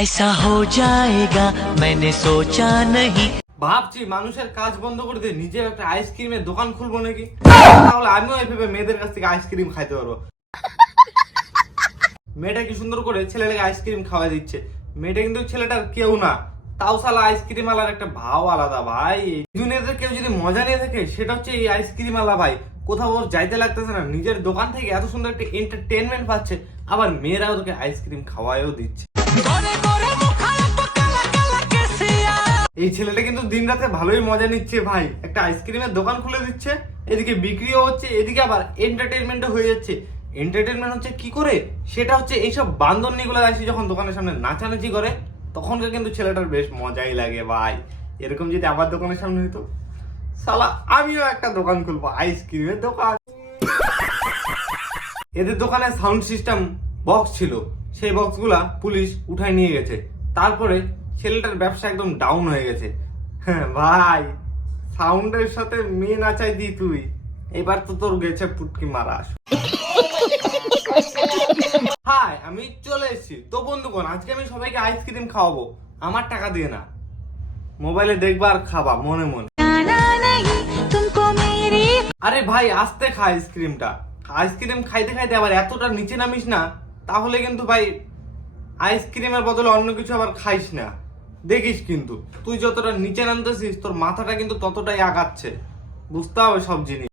ऐसा हो जाएगा मैंने सोचा नहीं। ভাবছি মানুষের কাজ বন্ধ করে দিয়ে নিজের একটা আইসক্রিমের দোকান খুলবো নাকি, তাহলে আমিও এইভাবে মেয়েদের কাছ থেকে আইসক্রিম খাইতে পারবো। মেয়েটা কি সুন্দর করে ছেলেটাকে আইসক্রিম খাওয়াই দিচ্ছে, মেয়েটা কিন্তু ছেলেটার কেউ না, তাও সালা আইসক্রিম আলার একটা ভাব আলাদা ভাই। দুনিয়াতে কেউ যদি মজা নিয়ে থাকে সেটা হচ্ছে এই আইসক্রিম আলা ভাই। কোথাও ওর যাইতে লাগতেছে না, নিজের দোকান থেকে এত সুন্দর একটা এন্টারটেনমেন্ট পাচ্ছে, আবার মেয়েরাও তোকে আইসক্রিম খাওয়াইও দিচ্ছে। এই ছেলেটা কিন্তু দিন রাতে ভালোই মজা নিচ্ছে ভাই, একটা আইসক্রিমের দোকান খুলে দিচ্ছে, এদিকে বিক্রিও হচ্ছে, এদিকে আবার এন্টারটেনমেন্টও হয়ে যাচ্ছে। এন্টারটেনমেন্ট হচ্ছে কি করে, সেটা হচ্ছে এইসব বান্দরনিগুলো আসি যখন দোকানের সামনে নাচানাচি করে, তখনকার কিন্তু ছেলেটার বেশ মজাই লাগে ভাই। এরকম যদি আমার দোকানের সামনে হইতো, সালা আমিও একটা দোকান খুলবো, আইসক্রিমের দোকান। এদের দোকানে সাউন্ড সিস্টেম বক্স ছিল, সেই বক্সগুলা পুলিশ উঠায় নিয়ে গেছে, তারপরে ছেলেটার ব্যবসা একদম ডাউন হয়ে গেছে। হ্যাঁ ভাই, সাউন্ডের সাথে মেয়ে নাচাই দি তুই, এবার তো তোর গেছে পুটকি মারা। হাই, আমি চলে এসেছি তো বন্ধুগণ, আজকে আমি সবাইকে আইসক্রিম খাওয়াবো, আমার টাকা দিয়ে না, মোবাইলে দেখবা আর খাবা মনে মনে। আরে ভাই আস্তে খা আইসক্রিমটা, আইসক্রিম খাইতে খাইতে আবার এতটা নিচে নামিস না, তাহলে কিন্তু ভাই আইসক্রিমের বদলে অন্য কিছু আবার খাইস না। দেখিস কিন্তু তুই যতটা নিচে নামতেছিস তোর মাথাটা কিন্তু ততটাই আগাচ্ছে, বুঝতে হবে সব জিনিস।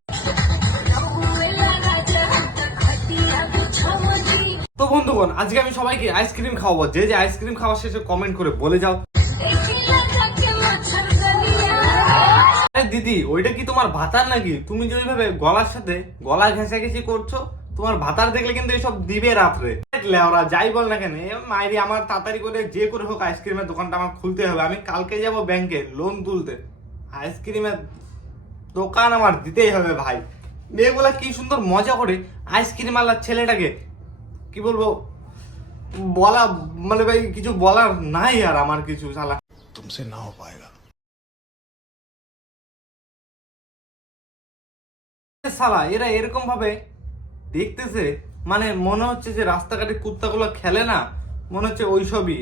তো বন্ধুগণ, আজকে আমি সবাইকে আইসক্রিম খাওয়াবো, যে যে আইসক্রিম খাওয়ার শেষে কমেন্ট করে বলে যাও। দিদি ওইটা কি তোমার ভাতার নাকি? তুমি যে ওইভাবে গলার সাথে গলা ঘেঁষাঘেঁষি করছো, তোমার ভাতার দেখলে কিন্তু এসব দিবে রাত্রে। ওরা যাই বল না কেন, মাইরি আমার তাড়াতাড়ি করে যে করে হোক আইসক্রিমের দোকানটা আমার খুলতে হবে, আমি কালকে যাব ব্যাংকে লোন তুলতে, আইসক্রিমের দোকান আমার দিতেই হবে ভাই। মেয়েগুলা কি সুন্দর মজা করে আইসক্রিম আলার ছেলেটাকে, কি বলবো বলা, মানে ভাই কিছু বলার নাই আর আমার কিছু, শালা तुमसे ना हो पाएगा। শালা এরা এরকম ভাবে দেখতেছে, মানে মনে হচ্ছে যে রাস্তাঘাটে কুত্তাগুলো খেলে না, মনে হচ্ছে ওইসবই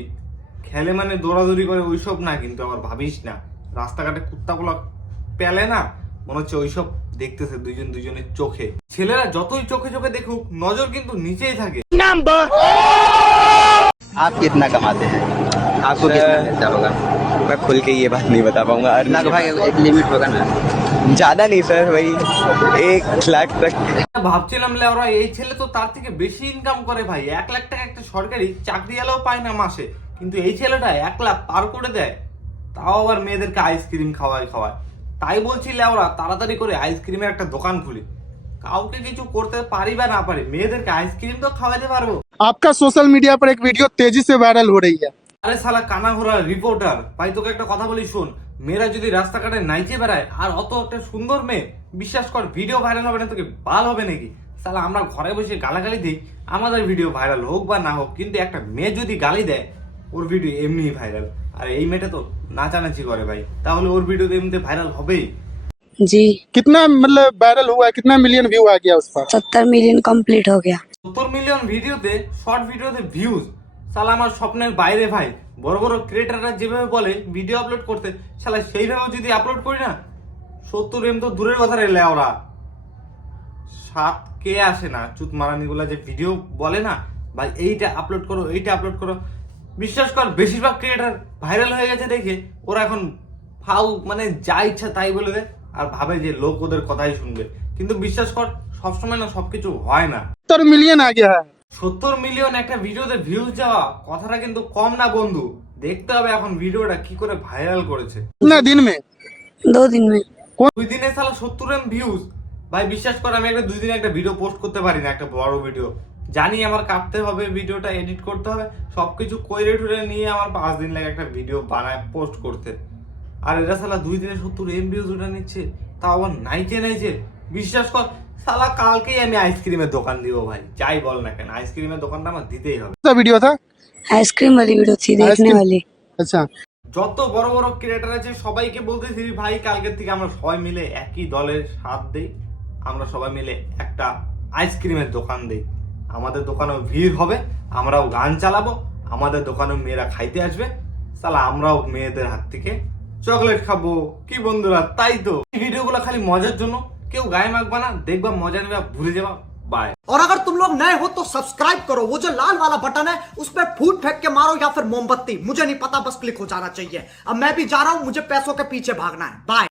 খেলে, মানে দৌড়াদৌড়ি করে ওইসব না, কিন্তু আবার ভাবিস না রাস্তাঘাটে কুত্তাগুলো পেলে না, মনে হচ্ছে ওইসব দেখতেছে দুইজন দুইজনের চোখে। ছেলেরা যতই চোখে চোখে দেখুক, নজর কিন্তু নিচেই থাকে। आप कितना कमाते हैं? आपको कितना मिलता होगा? मैं खुल के ये बात नहीं बता पाऊंगा। ना भाई एक लिमिट होगा ना? ज्यादा नहीं सर, वही 1 लाख तक। ভাবছিলাম ওরা এই ছেলে তো তার থেকে বেশি ইনকাম করে ভাই, 1 লাখ টাকা একটা সরকারি চাকরি এলেও পায় না মাসে, কিন্তু এই ছেলেটা 1 লাখ পার করে দেয়, তাও আবার মেয়েদেরকে আইসক্রিম খাওয়ায়। তাই বলছি ওরা তাড়াতাড়ি করে আইসক্রিমের একটা দোকান খুলি, কাউকে কিছু করতে পারি বা না পারি, মেয়েদেরকে আইসক্রিম তো খাওয়াতে পারবো। आपका सोशल मीडिया पर एक वीडियो तेजी से वायरल हो रही है। আরে শালা কানা ঘোরা রিপোর্টার ভাই, তোকে একটা কথা বলি শোন, মেয়েরা যদি রাস্তাঘাটে নাইচে বেড়ায় আর অত একটা সুন্দর মেয়ে, বিশ্বাস কর ভিডিও ভাইরাল হবে না, তোকে বাল হবে নাকি? শালা আমরা ঘরে বসে গালাগালি দিই, আমাদের ভিডিও ভাইরাল হোক বা না হোক, কিন্তু একটা মেয়ে যদি গালি দেয় ওর ভিডিও এমনি ভাইরাল। আর এই মেয়েটা তো নাচানাচি করে ভাই, তাহলে ওর ভিডিও তো এমনিতে ভাইরাল হবেই। जी कितना मतलब वायरल हुआ है, कितना मिलियन व्यू आ गया उस पर? 70 मिलियन कंप्लीट हो गया। 70 মিলিয়ন ভিডিওতে, শর্ট ভিডিওতে ভিউজ, শালা আমার স্বপ্নের বাইরে ভাই। বড় বড় ক্রিয়েটাররা যেভাবে বলে ভিডিও আপলোড করতে, শালা সেইভাবে যদি আপলোড করি না, 70 এম তো দূরের কথা রে ওরা 7K আসে না। চুত মারানিগুলা যে ভিডিও বলে না ভাই, এইটা আপলোড করো, এইটা আপলোড করো, বিশ্বাস কর বেশিরভাগ ক্রিয়েটার ভাইরাল হয়ে গেছে দেখে ওরা এখন ফাউ মানে যা ইচ্ছা তাই বলে দেয়, আর ভাবে যে লোক ওদের কথাই শুনবে, কিন্তু বিশ্বাস কর সবসময় না সবকিছু হয় না। 70 मिलियन आ गया है। 70 মিলিয়ন একটা ভিডিওতে ভিউজ যাওয়া কথাটা কিন্তু কম না বন্ধু। দেখতে হবে এখন ভিডিওটা কি করে ভাইরাল করেছে। कितना दिन में? 2 दिन में। 2 দিনে সালা 70 এম ভিউজ ভাই, বিশ্বাস কর আমি একটা 2 দিনে একটা ভিডিও পোস্ট করতে পারি না, একটা বড় ভিডিও। জানি আমার কাটতে হবে, ভিডিওটা এডিট করতে হবে, সবকিছু কইরে ঠুরে নিয়ে আমার 5 দিন লাগে একটা ভিডিও বানায় পোস্ট করতে। আর এরা সালা 2 দিনে 70 এম ভিউজ উঠে নিচ্ছে, তাও আবার নাইচে। বিশ্বাস কর সালা কালকেই আমি আইসক্রিমের দোকান দিব ভাই, যাই বল না কেন আইসক্রিমের দোকানটা আমার দিতেই হবে। क्या वीडियो था? आइसक्रीम वाली वीडियो थी देखने आइसक्रीम? वाली। अच्छा, যত বড় বড় ক্রিয়েটার আছে সবাইকে বলতেছি ভাই, কালকের থেকে আমরা সবাই মিলে একই দলের সাথ দেই, আমরা সবাই মিলে একটা আইসক্রিমের দোকান দেই, আমাদের দোকানেও ভিড় হবে, আমরাও গান চালাবো, আমাদের দোকানে মেয়েরা খাইতে আসবে, সালা আমরাও মেয়েদের হাত থেকে চকলেট খাবো। কি বন্ধুরা, তাই তো। এই ভিডিওগুলো খালি মজার জন্য, কেউ গায়ে মাখবা না, দেখবা মজা নেবা, ভুলে যাবা। बाय। और अगर तुम लोग नए हो तो सब्सक्राइब करो, वो जो लाल वाला बटन है उस पर फूट फेंक के मारो या फिर मोमबत्ती, मुझे नहीं पता, बस क्लिक हो जाना चाहिए। अब मैं भी जा रहा हूं, मुझे पैसों के पीछे भागना है। बाय।